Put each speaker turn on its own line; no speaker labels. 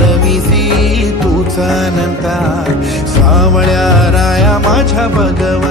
रविसी तूच अनंता. सावळ्या राया माझ्या भगवा